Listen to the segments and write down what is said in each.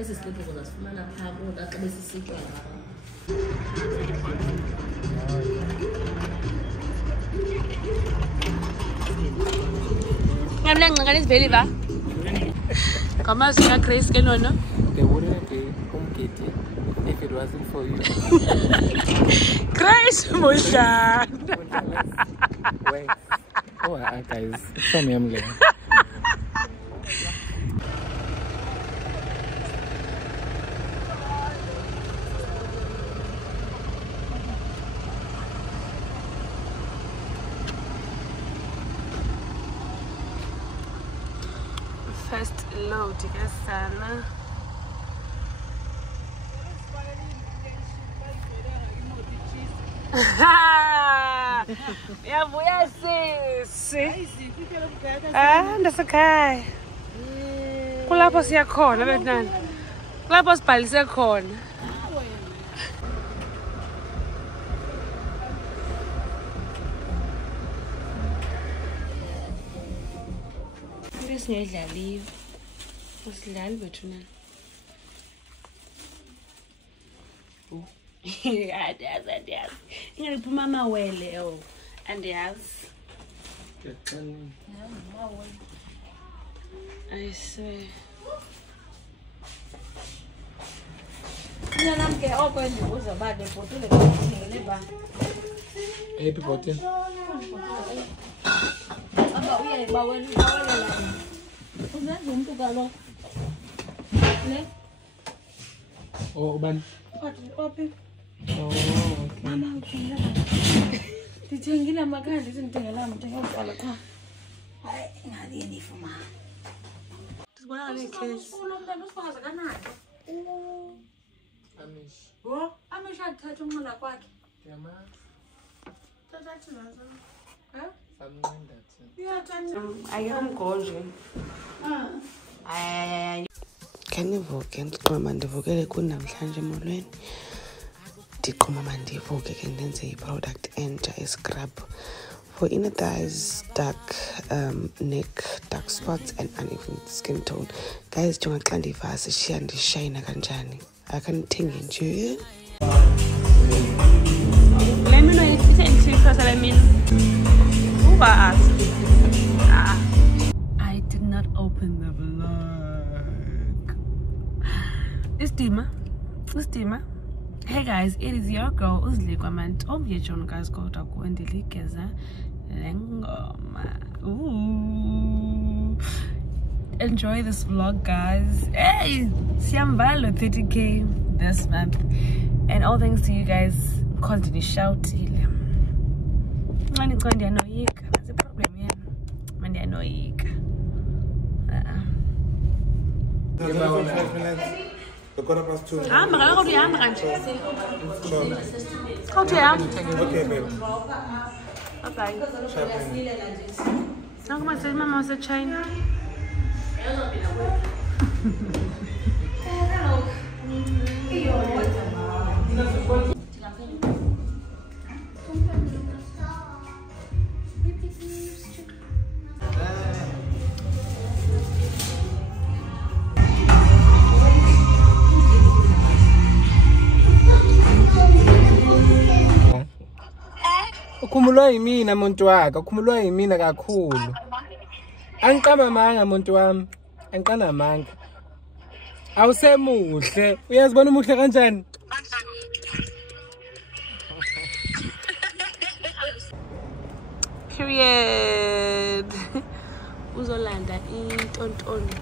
Ese slip uzasifumana phaa kodwa xa besisitshwa ngapha. Ngamla ngxakani isiveli ba? Ngamazi ka Grace ke nono. They wouldn't be umgidi if it wasn't for you. Grace Mushan. Wait. Oh, guys, show me I'm getting. First load ke sana. Yavuya sisi. Ndasekhaya. Kulapho siya khona betnana. Kulapho sibhalise khona. Singedlaliwe. Usidlali bethuna. Andiyazi. Ingaliphuma amawele oh. Andiyazi. I swear. Nana mke oko endibuza bade bhotile ngene ba. Happy bottle. Aba uyayiba wena uyawelela. Uzenza umuntu kalo. Le? Oh, ubani? Ophi? Oh, okay. Mama uthengela. Ndithengile amakhadi sindithengela mthenga uqala cha. Hayi ngaliye ndifuma. Sibona ngekheshi. Unomntana usifaza kanaka. Amish. Wo, Amish athatha umnqala kwakhe. Yamazi. Thatha nazo. Khanivuke ndiqoma ndivukele kuni namhlanje molweni. Ndiqoma mandivuke ke ndenze i-product entsha escrub for inner thighs, dark neck, dark spots and uneven skin tone. Guys, jonga xa ndivasa shiya ndishayina kanjani. Akanithengi nje. Let me know if it's anything first. I mean, who asked? I did not open the vlog. It's Dima. Hey guys, it is your girl Uzli comment of your channel guys go to Gwendilikeza Lengoma. Ooh. Enjoy this vlog guys. Hey, Siambalo 30k this month. And all thanks to you guys. Continue shouting. Mani kwandi anoyika. That's a problem yeah. Mani anoyika. 5 minutes. The 2:15. Hamba kaloku uyahamba kanje. Khawuthi uyahamba. Okay, babe. Okay. Nakuma sisi mama waseChina. Ukhumulwa yimina muntu waka, ukhumulwa yimina kakhulu. Angiqama manga muntu wami, angiqana manga. Awusemuhle, uyazibona umuhle kanjani? Period. Uzolanda intontoni.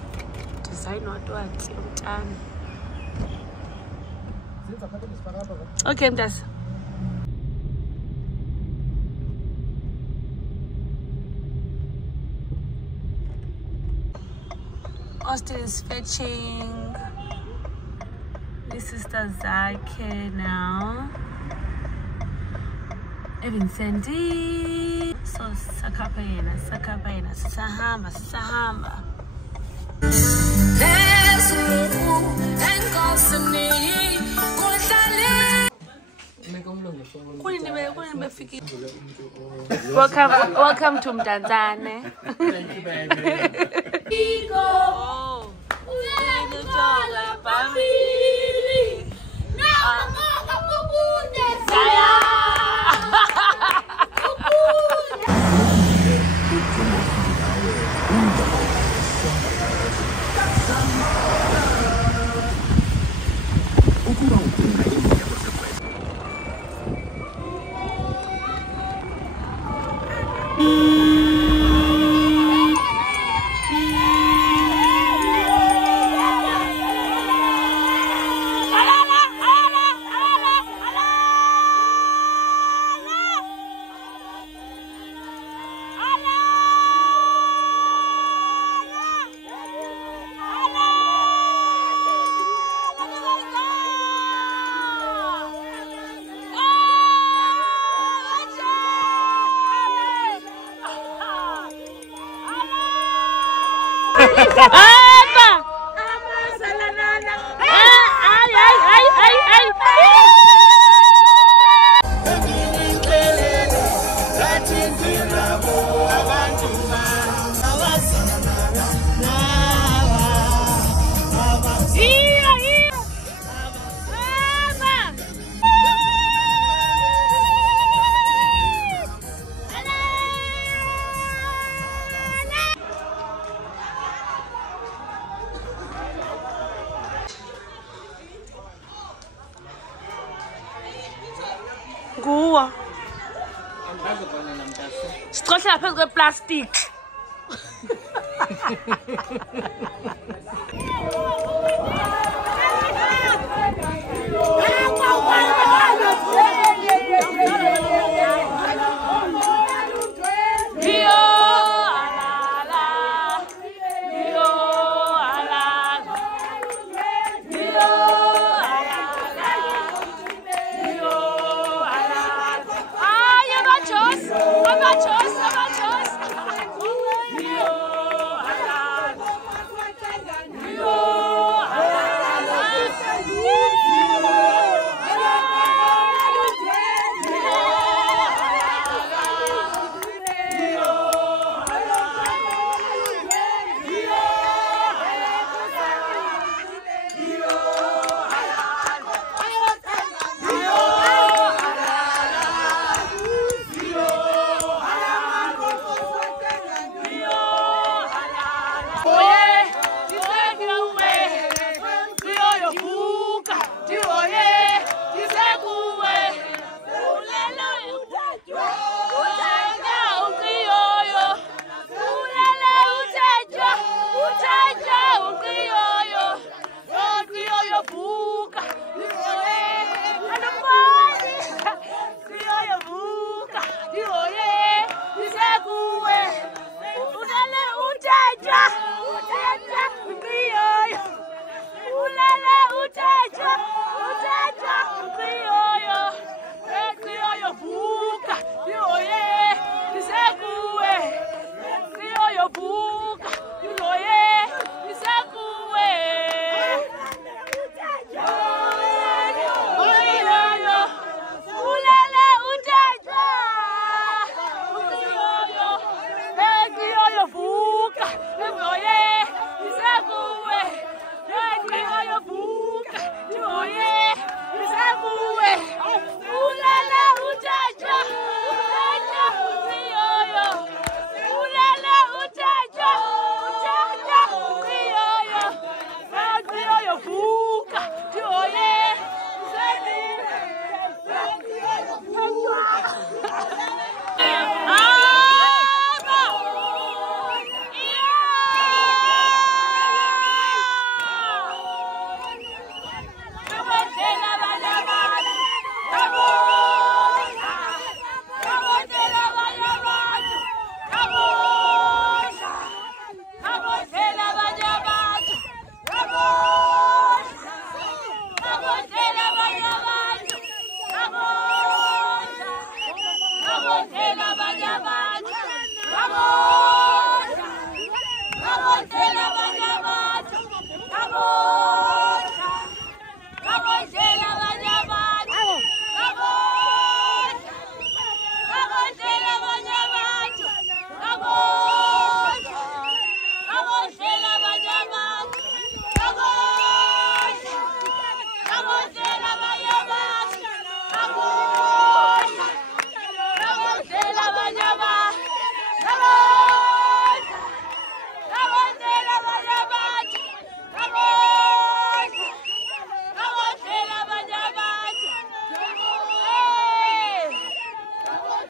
Design what umntana. Okay, mntasa. Austin is fetching his sister Zake now. Even Sandy. So sakapayena, sahamba. Welcome to Mdanzane. Thank you, baby. Nguwa. Siqohle phezu kweplastic.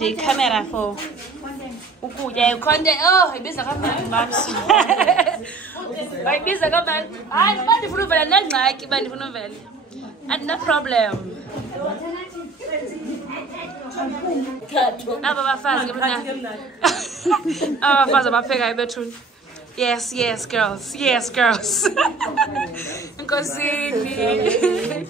the camera for ukutya content. Oh, ibiza kamnandi babs. Ibiza kamnandi. Hayi bandifuna uvela nengxaki bandifuna uvela. And no problem. Aba bafazi ke mina. Aba bafazi abapheka ebethuni. Yes, yes, girls. Yes, girls. Nkosini.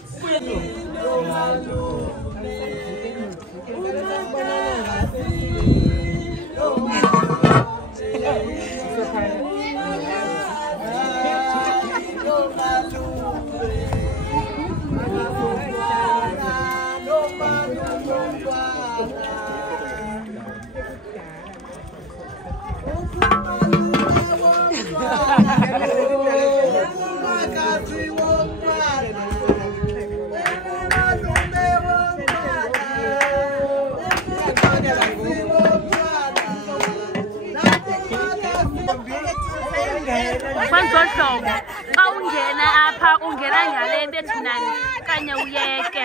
Kwanzohlobo xa ungena apha ungena ngale bethunani kanye uyeke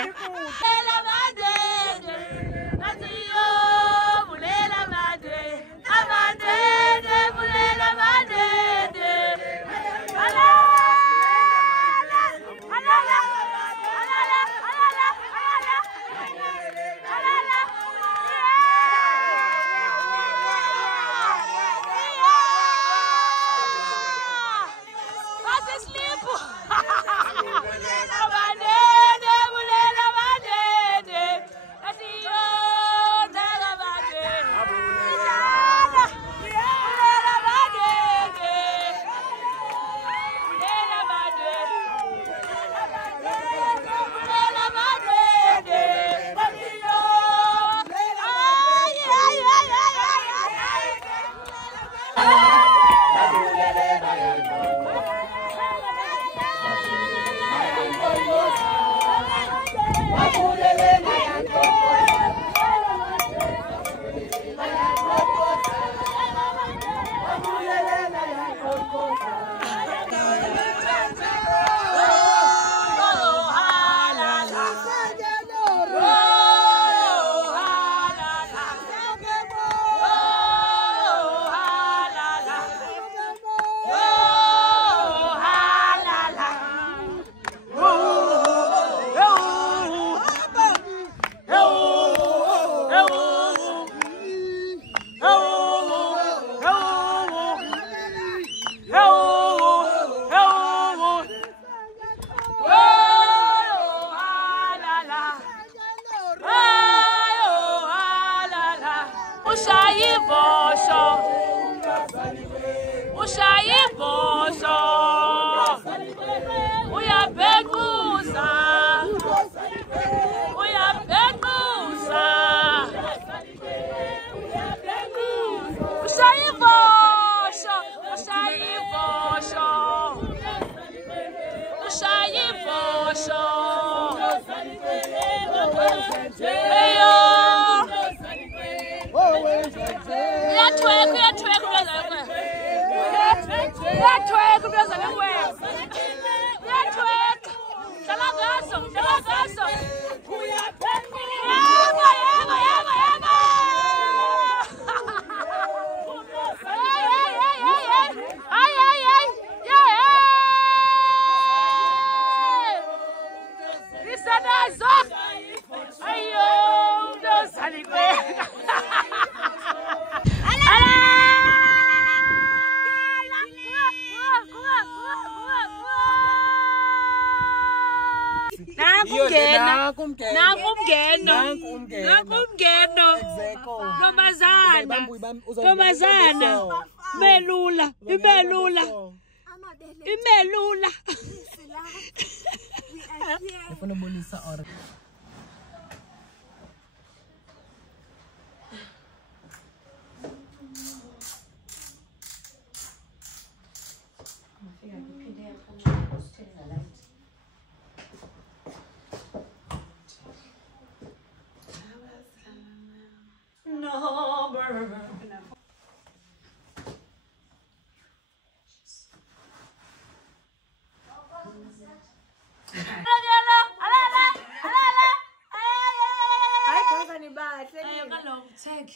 Melula.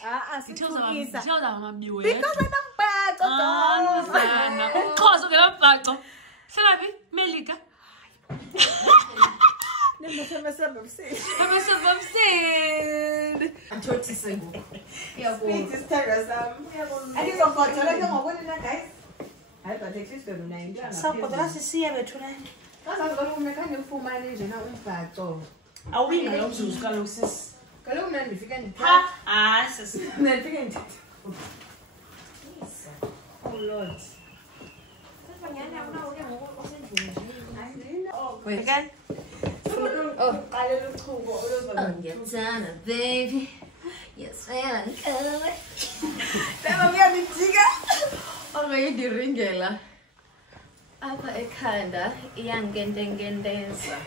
like Sithukisa. Ndithoza amabiwe. Because anambhaco Sana. Umxhosa ngelambhaco. Hlala phi? Melika. Abasebabsini. Anthothise ngoku. Speech is terrorism. Andizokhojola ke ngoku nina guys. Hayi but exist wena intwana. Sakhodela sisiye bethu la. Kazazi kaloku mekanye ufumane njena umbhaco. Awuyi ngalo mzuzu kaloku sisi. Kaloku mna ndifike ndithethe. Hayi sisi. Mna ndifike ndithethe. Oh Lord. Wait. Again. Oh, qalela uchubo oluzaba. Ngiyathanda baby. Yes, I am. Baba uyamijika. Ongayidiringela. Apha ekhanda iyangentengentenza.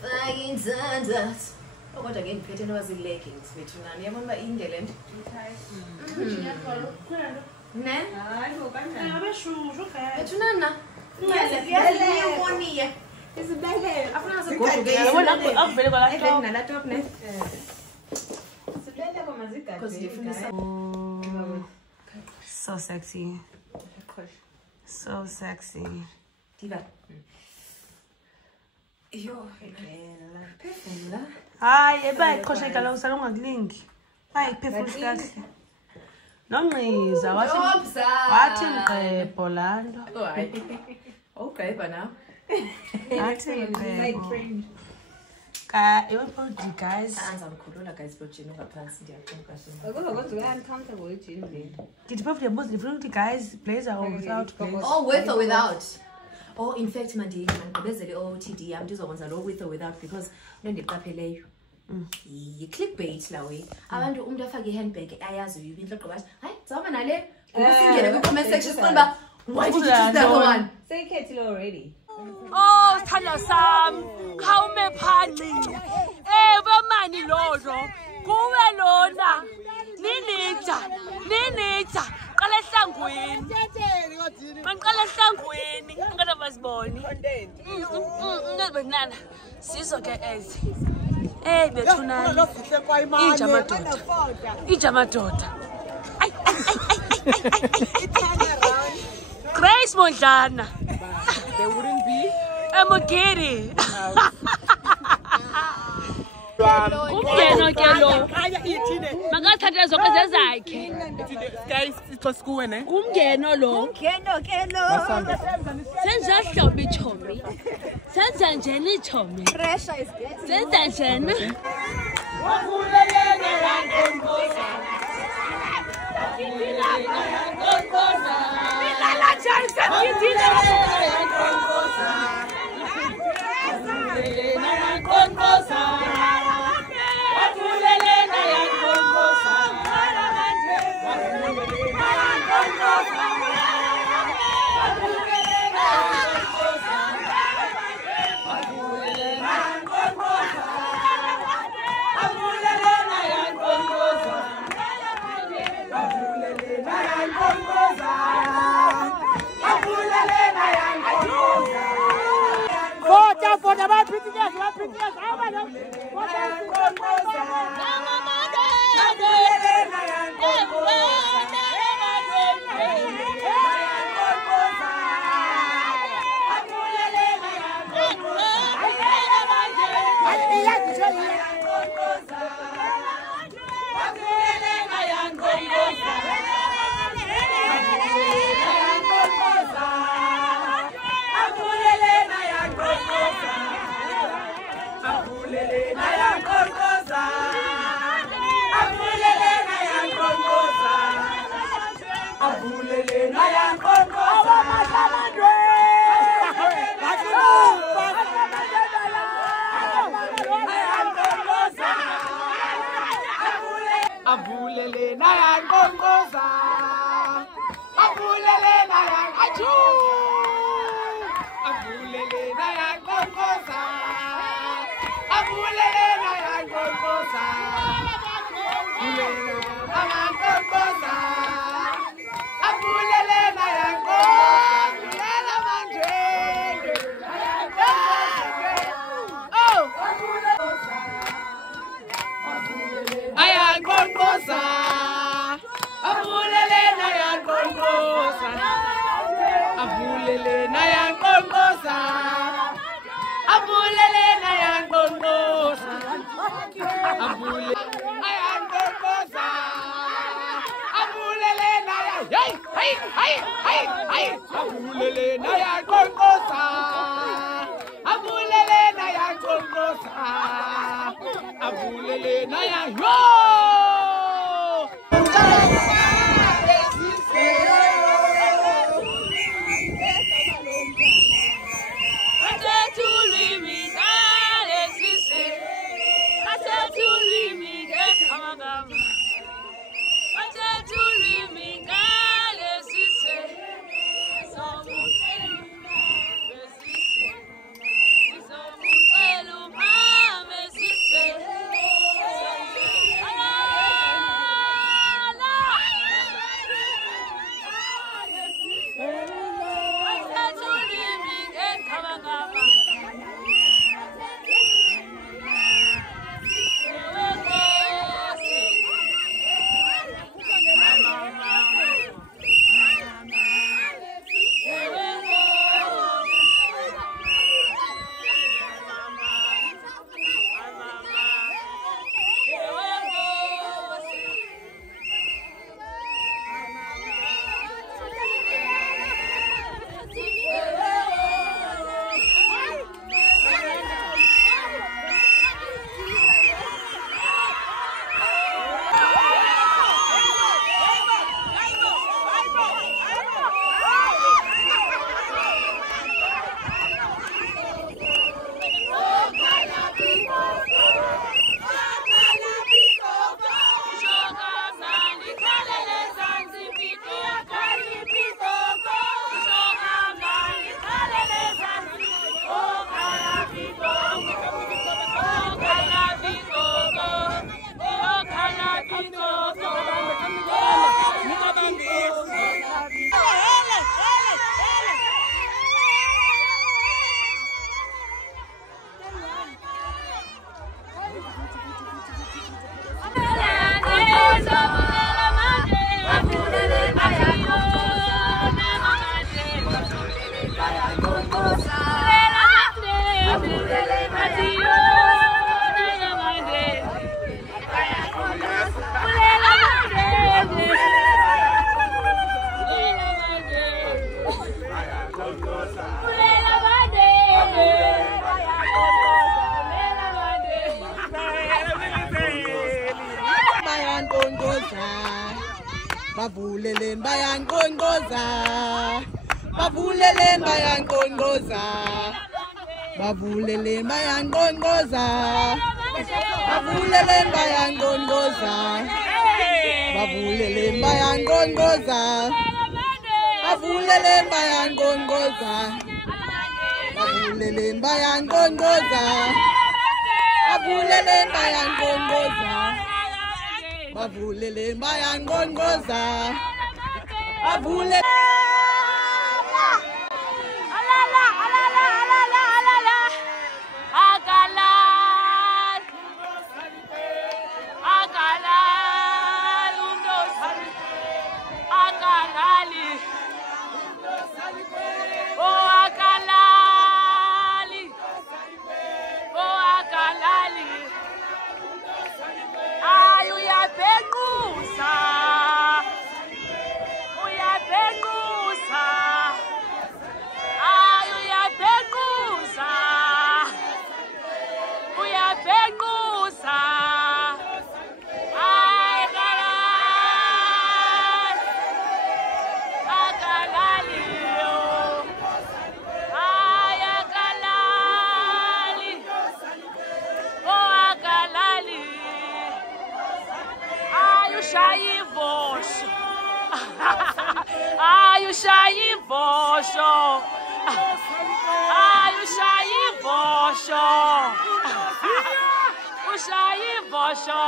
Faka inzanzathi. Kodwa ke ngiphethe nowazi-leggings bethu nani yabona uba inde le nto. Ne? Hayi ngokanjani? Abeshushu guys. Bethu nana. Ngiyaboniye. Isibelele. Afuna sigodukele. Yabo lapho avele kwa Even laptop. nalaptop ne. Sibelele kwa mazigadi. Because ndifundisa So sexy. So sexy. diva. Yo, phefumula. Hayi ebayiqhoshe kaloku salungakulingi. Ayiphefumula kahle. Nongqiza wathi mqebo laa nto. Oh, hayi. Awugqebha nawe. Wathi mqebo. Yonke guys. Andizamkhulula guys bojini ungaphansi ndiyaqonqashe. Akuzokwenza uncomfortable ejini le. Did both the both different guys blazer or without blazer? Oh, with or without. Oh, in fact mandibezele OOTD yam ndizokwenza lo with or without because into endiqapheleyo. Yi-clickbait lawe. Abantu umuntu afake i-handbag ayazi uyiphi inhloqo bathi, hayi, zawuba nale. Ngokusingene kwi-comment section siqonda why did you choose that one? Seyikhethile already. Oh, sithanda sami. Khawume phansi. Bamani lozo. Kuwe lona. Ninija. Qala ehlangweni. Mangiqala ehlangweni. Ngada basiboni. Nana. Sizo ke ezi. Bethunani. Ija madoda. Ay. Grace Mondlana. There wouldn't be. Emugiri. Kumgeno ke lo. Makathatha zonke zezakhe. Guys, it was cool, eh? Kumgeno lo. Senza hlobo ichomi. Senza njeni ichomi. Pressure is getting. Senza njeni. Abulele na yango Bavuleleni bayanqonqoza, bavuleleni bayanqonqoza, bavuleleni bayanqonqoza, bavuleleni bayanqonqoza, bavuleleni bayanqonqoza, bavuleleni bayanqonqoza, bavuleleni bayanqonqoza, bavuleleni bayanqonqoza. Bavuleleni bayanqonqoza, bavuleleni alala alala alala alala akalal akalal undosali akalali oh akalali oh akalali ay uyabhenqusa uyabhenqusa ay uyabhenqusa uyabhenqusa ay akalali ay akalali oh akalali ay ushaya ivosho ay ushaya ivosho ay ushaya ivosho ushaya ivosho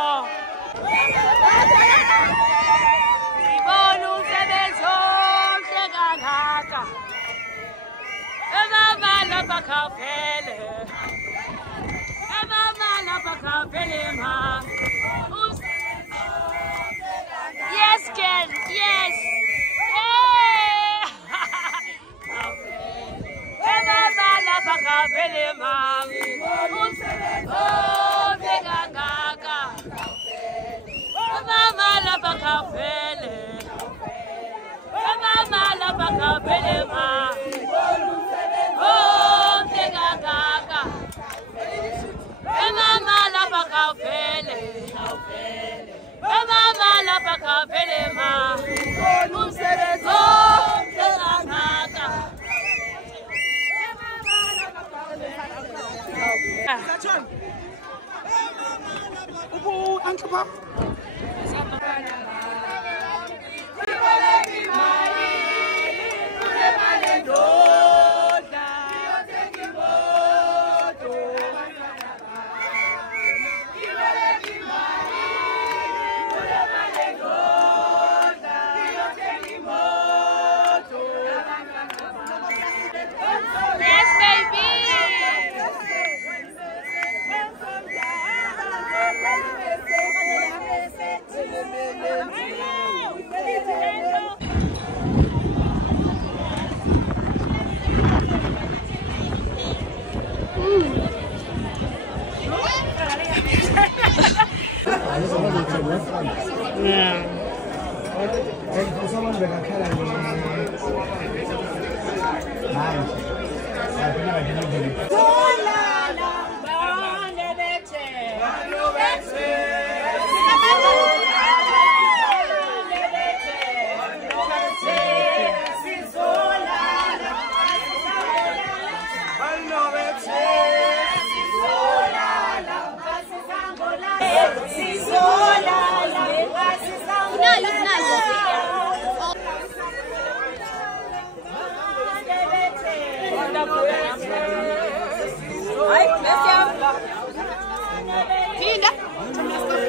sibona umsebenzi omhle kangaka emama lapha khawuvele emama lapha khawuvele ma yes girl yes emama lapha khawuvele ma umsebenzi omhle kangaka kavele. Mama lapa kavele ma. Oh, tega gaga. Mama lapa kavele. Mama lapa kavele ma. Umsebenzi tega gaga.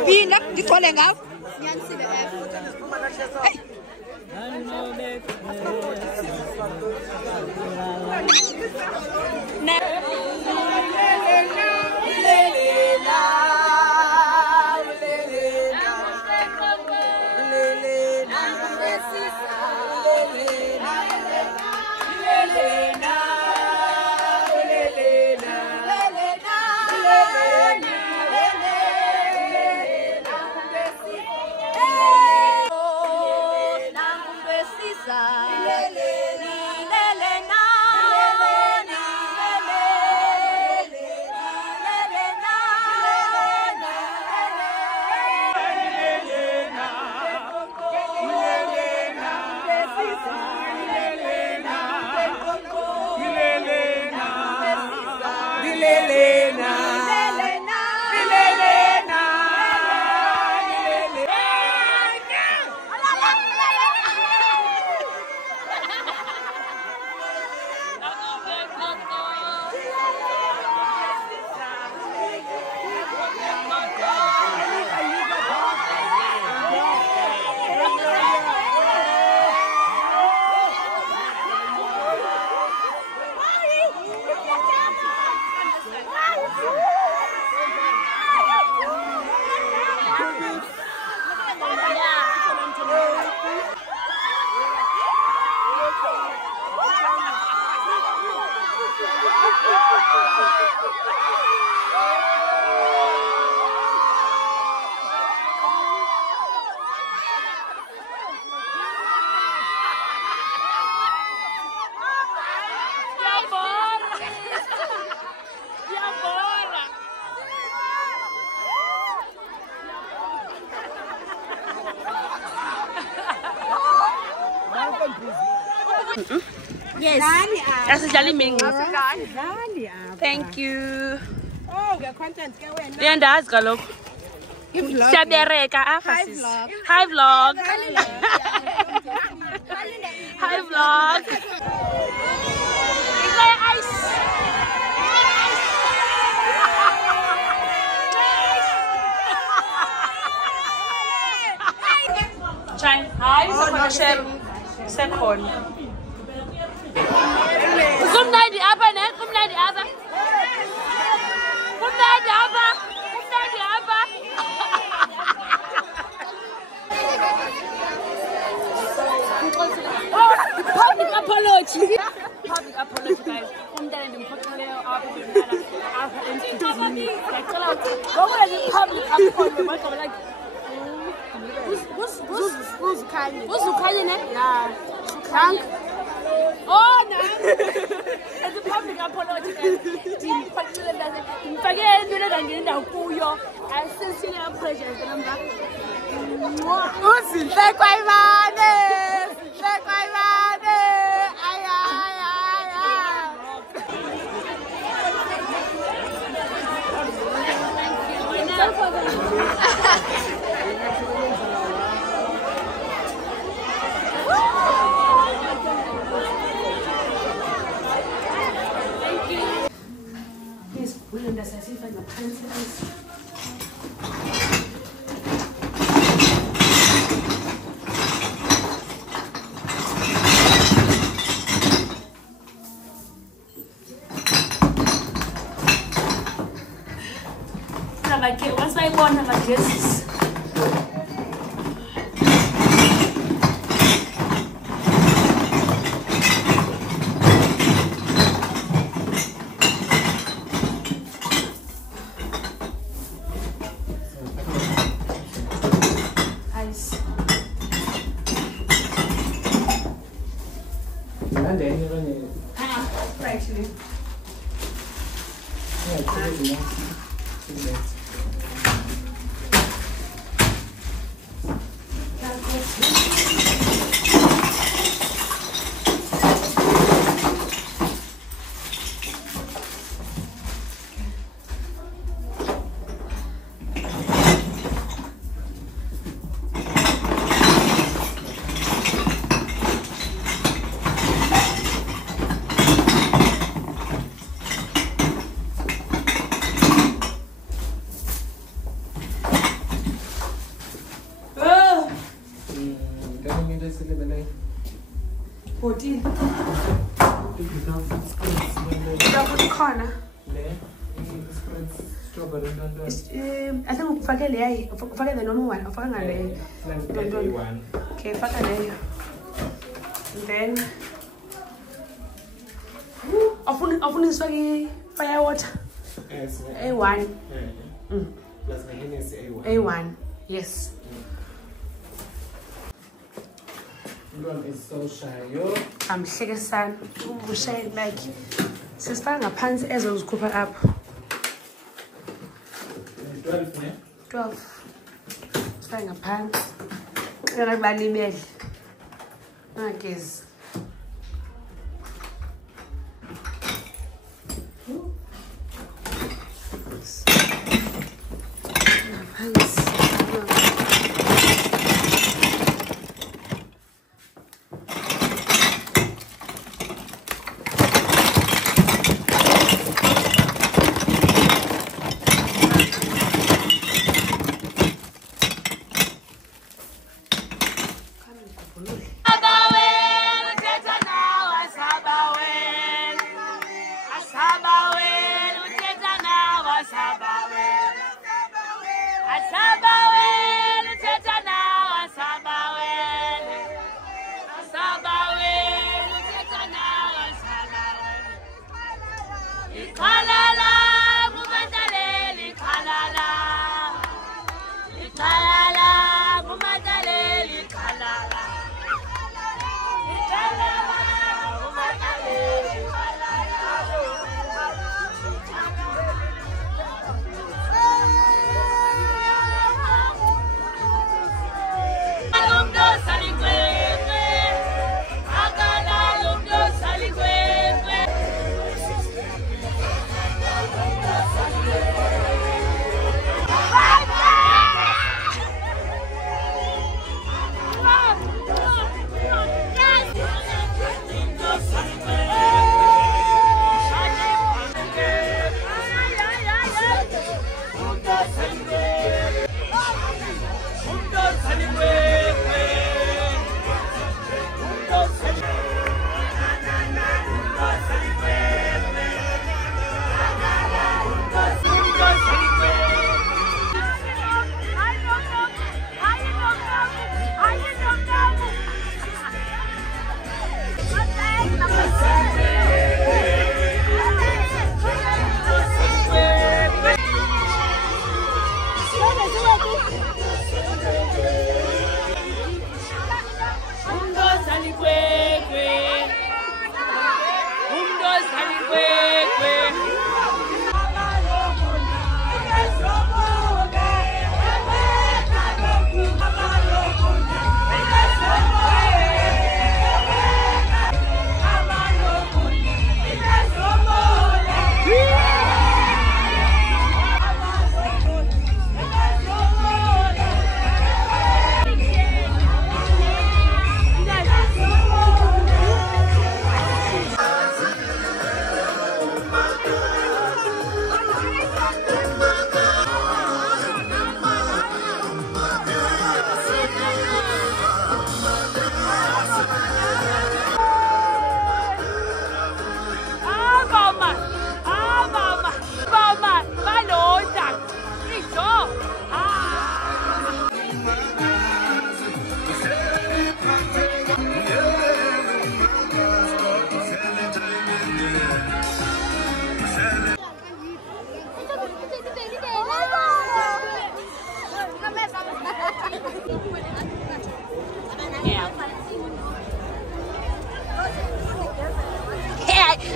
Pinda, dithole ngawo. Yes. That's Jali Ming. Thank you. Oh, the content ke wena. Uyandazi kaloku. Siyabereka apha sis. Hi vlog. Hi vlog. Ice. Chai. Hi, sokhona share. Sekhona. Kumnandi apha ne? Kumnandi apha. Kumnandi apha. Kumnandi apha. Public apology. Public apology, guys. Umntana ndimphothileyo apha endlala apha endlini. Ngicela ukuthi public apology. Like, who's uzukhanye ne yeah dank oh no it's a public apology ndimphaxile ndaze ndifake into engangena kuyo asisile apologize namba uzinhle kwayibane aya once I want to have guests. Actually. I think ufake leyo ufake the normal one ufake ngale okay faka leyo then afuna isifake fire water A1 plus the Hennessy A1 yes Mntwana is so shy yo amhleke sana ubushaye like sisifaka ngaphansi ezozikhupha up 12 ne 12 sifaka ngaphansi yona kubalibele ngagezi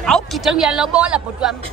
awugide uyalobola bhuti wami.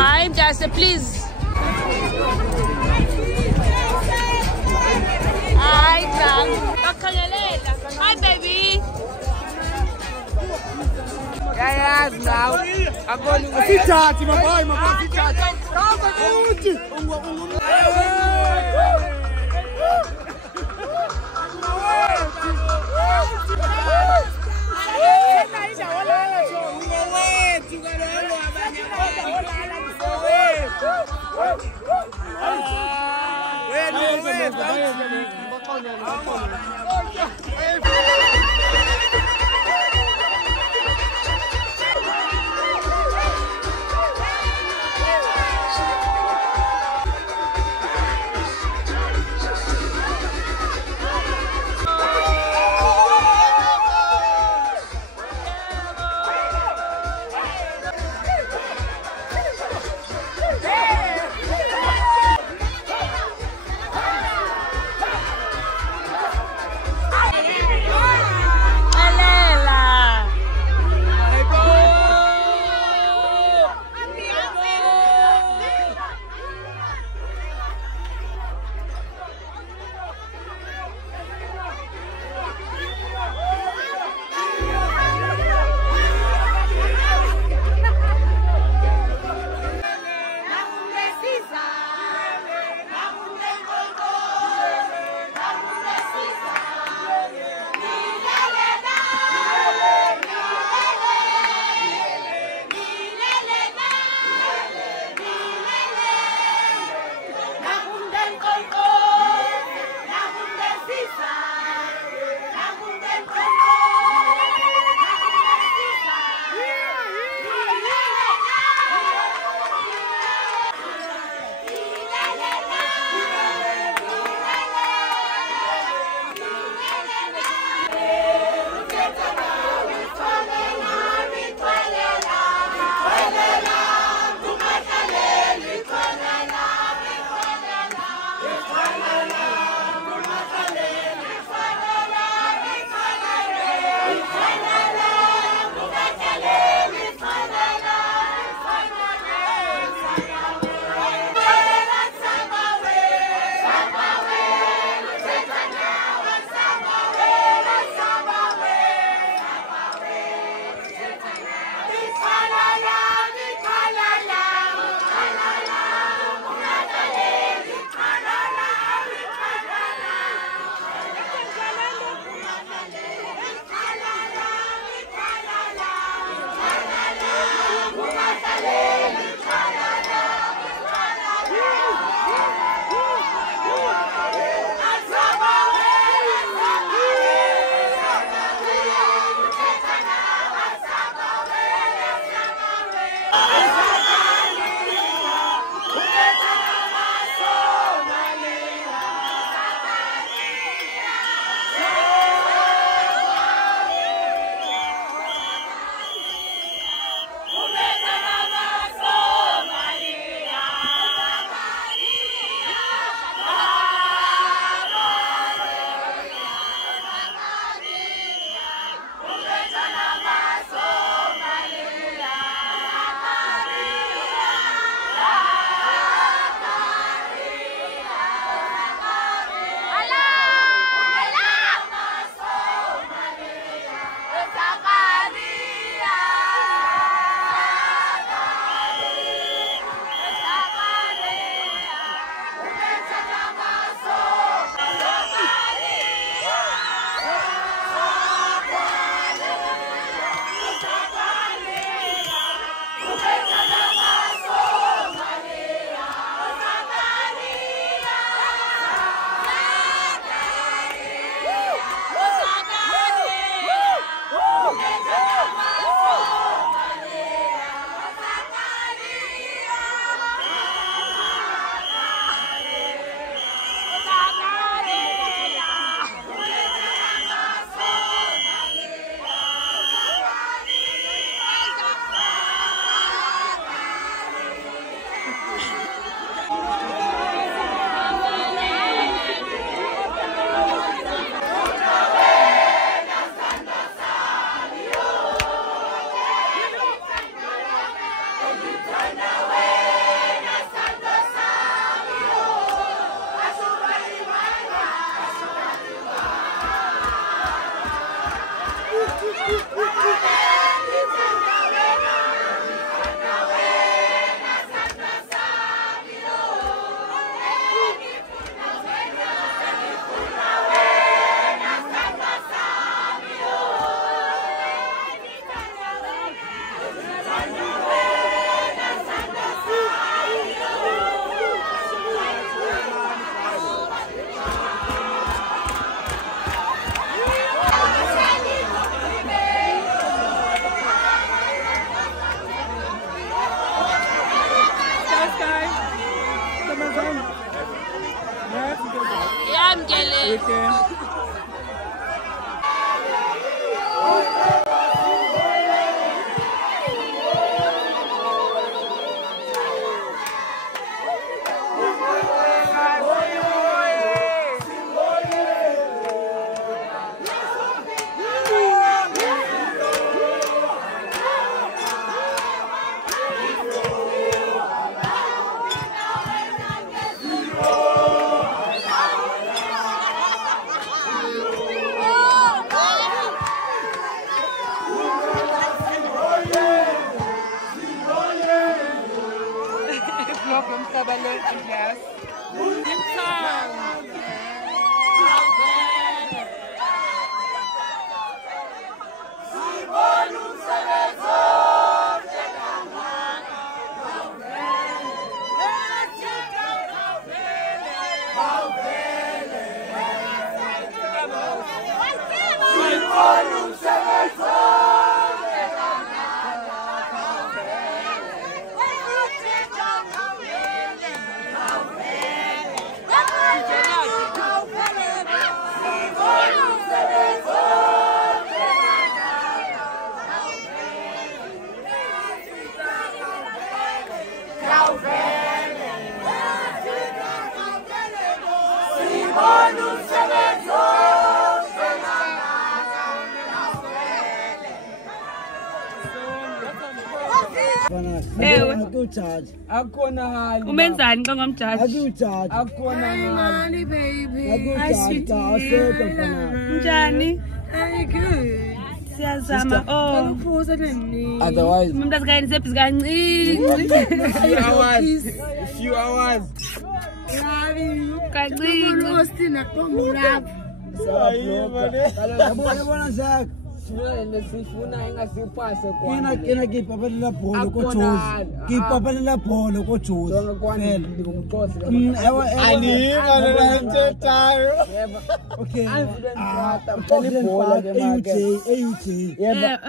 I'm just please. Hi, baby. Yeah, now. I'm going to see Tati, my boy, my boy, Tati. Akona hali. Umenzani xa ngomjaji? Akujaji. Akona hali baby. Njani? Siyazama. Oh. Otherwise. Mntazi kayeni sebhizi kancinci. Few hours. Kancinci. Yabona Zak. Sifuna engasipase kwa. Kena kipapalela bholo koJozi. Kipapalela bholo koJozi. Ngumxhosi. Anima nantetayo. Okay.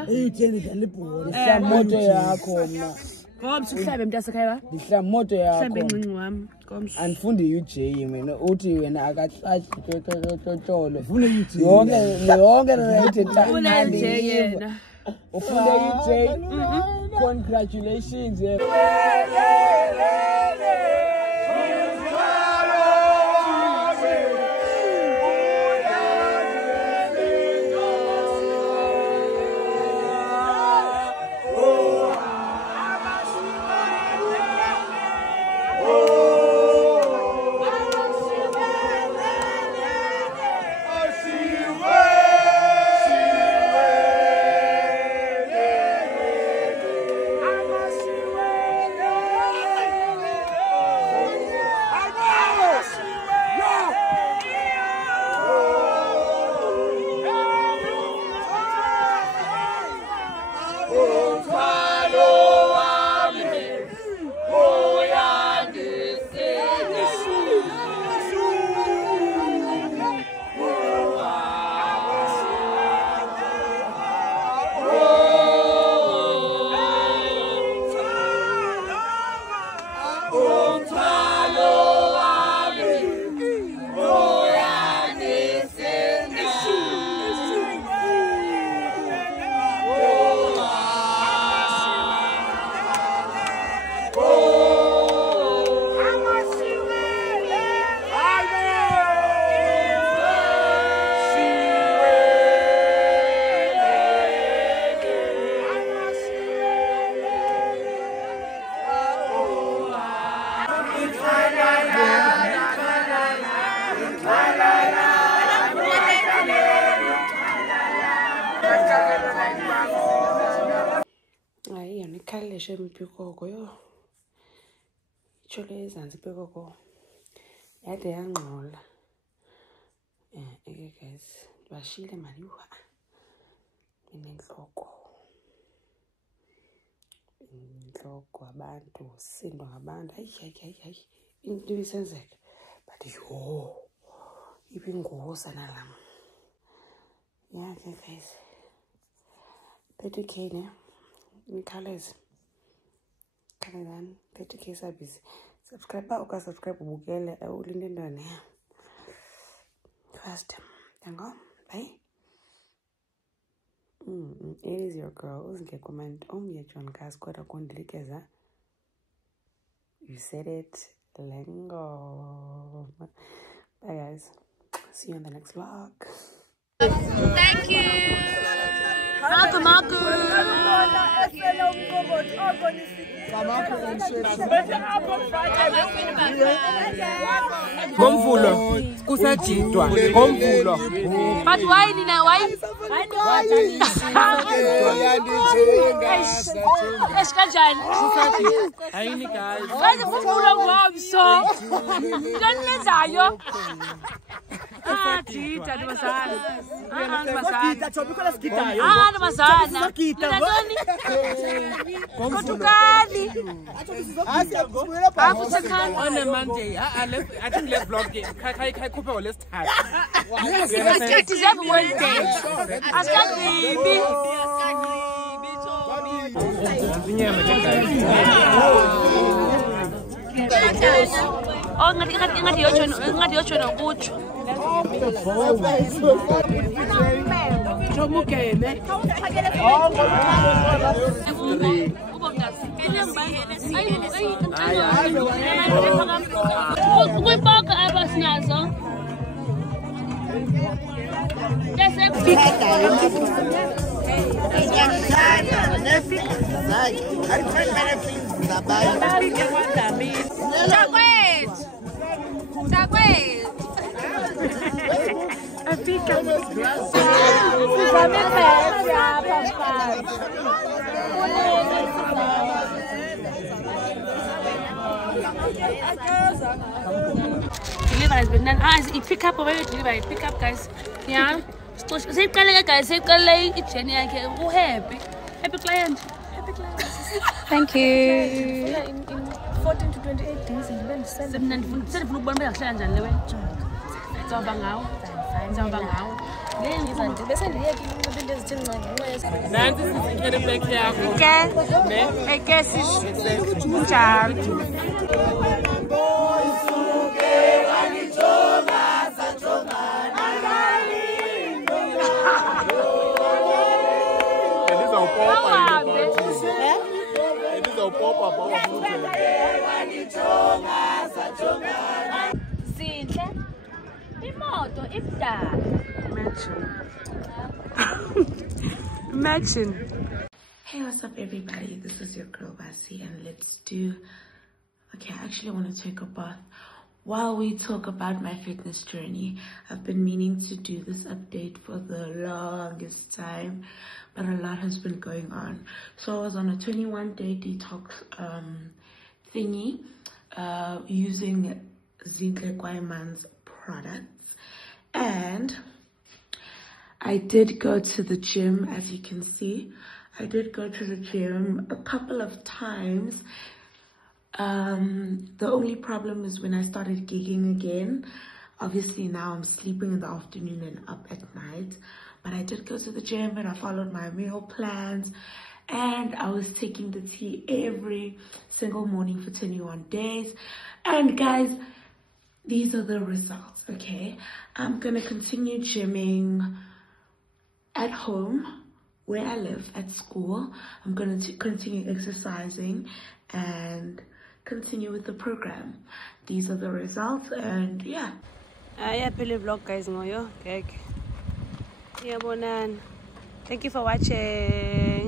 AUJ ngidlala ibhola. Ihlamoto yakho mna. Ngomso uhlabe mntasekhaya. Ihlamoto yakho. Uhlabe encinci wami. Ngomso. Andifundi UJ mina uthi wena akahlathi totolo. Ufuna UJ. Yonke right Ufuna UJ yena. Ufuna UJ. Congratulations. Hayi yona ikhaleshe impikoko yo. Ithole ezansi impikoko. Yade yangqola. Okay guys, bashile mali uha. Inenhloko. Inhloko abantu, sindo ngabantu. Hayi. Into isenzeka. But yo. Ibingoza nalama. Yeah, okay guys. 30k ne. Nikhawuleze. Khalezani 30k service. Subscribe uka subscribe ubukele ulinde ntwana. breakfast. Dango, bye. It is your girl. Comment John Cascota Kondlikeza. You said it. Lengo. Bye guys. See you on the next vlog. Thank you. Marco. Ngomvulo kusajidwa ngomvulo. But why Nina? Why? Eskanjani? Ayini guys. Guys, ngomvulo ngomso. Ndonilezayo. Tita ndibazana. Ndibazana. Ndinantoni? Kotukali. On a Monday, I think let's vlog it. Kai Cooper, let's start. It is every Wednesday. Askan baby. Oh, ngati yocho nokucho. Kuyipoka abasinazo. Deliver has been done. You pick up already. Deliver. Pick up, guys. Yeah. Say guys. Say it's Jenny. Happy client. Happy client. Thank you. In 14 to 28 days, Imagine. Hey, what's up everybody? This is your girl Basi, and let's do... Okay, I actually want to take a bath while we talk about my fitness journey. I've been meaning to do this update for the longest time, but a lot has been going on. So I was on a 21-day detox thingy using Zinhle Kwaiman's products, and I did go to the gym. As you can see, I did go to the gym a couple of times. The only problem is when I started gigging again. Obviously now I'm sleeping in the afternoon and up at night, but I did go to the gym and I followed my meal plans, and I was taking the tea every single morning for 21 days. And guys, these are the results. Okay, I'm gonna continue gymming at home, where I live, at school. I'm going to continue exercising and continue with the program. These are the results, and yeah. Vlog guys, ngoyo. Thank you for watching.